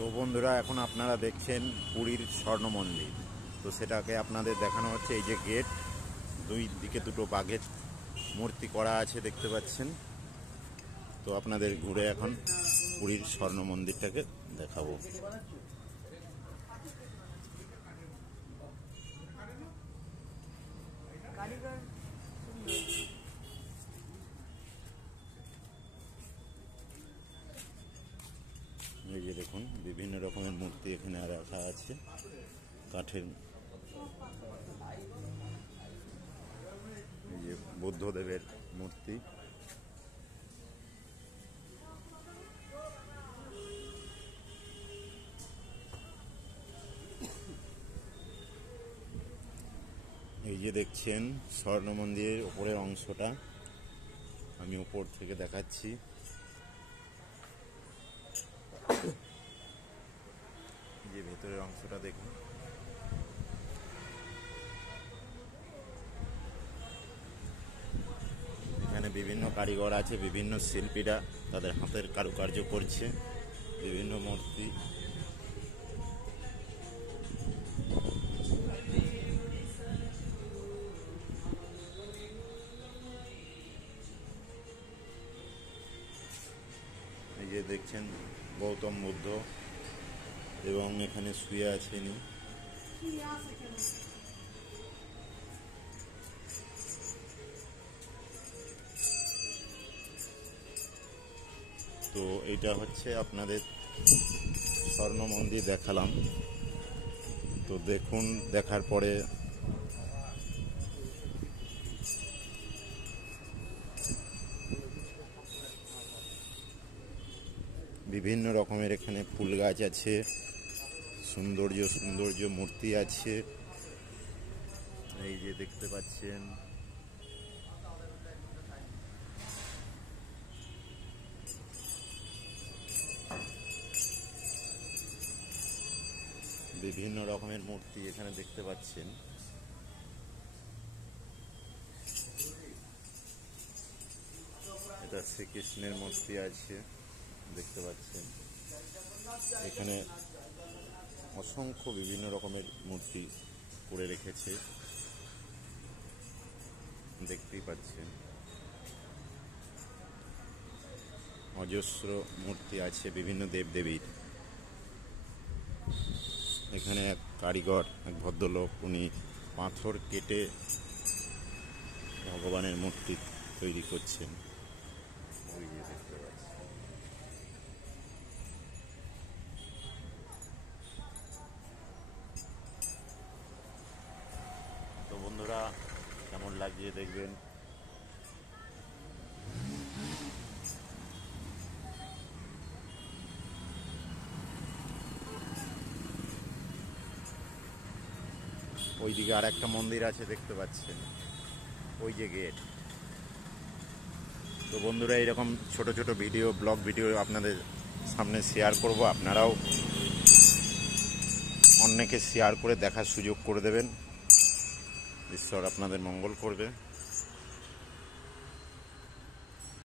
তো বন্ধুরা, এখন আপনারা দেখছেন পুরীর স্বর্ণ মন্দির। তো সেটাকে আপনাদের দেখানো হচ্ছে। এই যে গেট, দুই দিকে দুটো বাঘের মূর্তি করা আছে দেখতে পাচ্ছেন। তো আপনাদের ঘুরে এখন পুরীর স্বর্ণ মন্দিরটাকে দেখাবো। এই যে দেখুন, বিভিন্ন রকমের মূর্তি এখানে রাখা আছে কাঠের। এই যে বুদ্ধদেবের মূর্তি। এই যে দেখছেন স্বর্ণ মন্দিরের উপরের অংশটা, আমি উপর থেকে দেখাচ্ছি। যে ভেতরের অংশটা দেখুন। এখানে বিভিন্ন কারিগর আছে, বিভিন্ন শিল্পীরা তাদের হাতের কারুকার্য করছে বিভিন্ন মূর্তি। এই যে দেখছেন গৌতম বুদ্ধ, এবং এখানে শুয়ে আছেন। তো এইটা হচ্ছে আপনাদের স্বর্ণ মন্দির দেখালাম। তো দেখুন, দেখার পরে বিভিন্ন রকমের এখানে ফুল গাছ আছে, সৌন্দর্য মূর্তি আছে। এই যে দেখতে পাচ্ছেন। বিভিন্ন রকমের মূর্তি এখানে দেখতে পাচ্ছেন। এটা শ্রীকৃষ্ণের মূর্তি আছে দেখতে পাচ্ছেন। এখানে অসংখ্য বিভিন্ন রকমের মূর্তি করে রেখেছে দেখতেই পাচ্ছেন। অজস্র মূর্তি আছে বিভিন্ন দেবদেবীর। এখানে এক কারিগর, এক ভদ্রলোক, উনি পাথর কেটে ভগবানের মূর্তি তৈরি করছেন। ওই যে দেখতে পাচ্ছেন। তো বন্ধুরা, কেমন লাগছে দেখবেন। ওইদিকে আর একটা মন্দির আছে দেখতে পাচ্ছেন, ওই যে গেট। তো বন্ধুরা, এইরকম ছোট ছোট ভিডিও, ব্লগ ভিডিও আপনাদের সামনে শেয়ার করব। আপনারাও অন্যকে শেয়ার করে দেখার সুযোগ করে দেবেন। ঈশ্বর আপনাদের মঙ্গল করবে।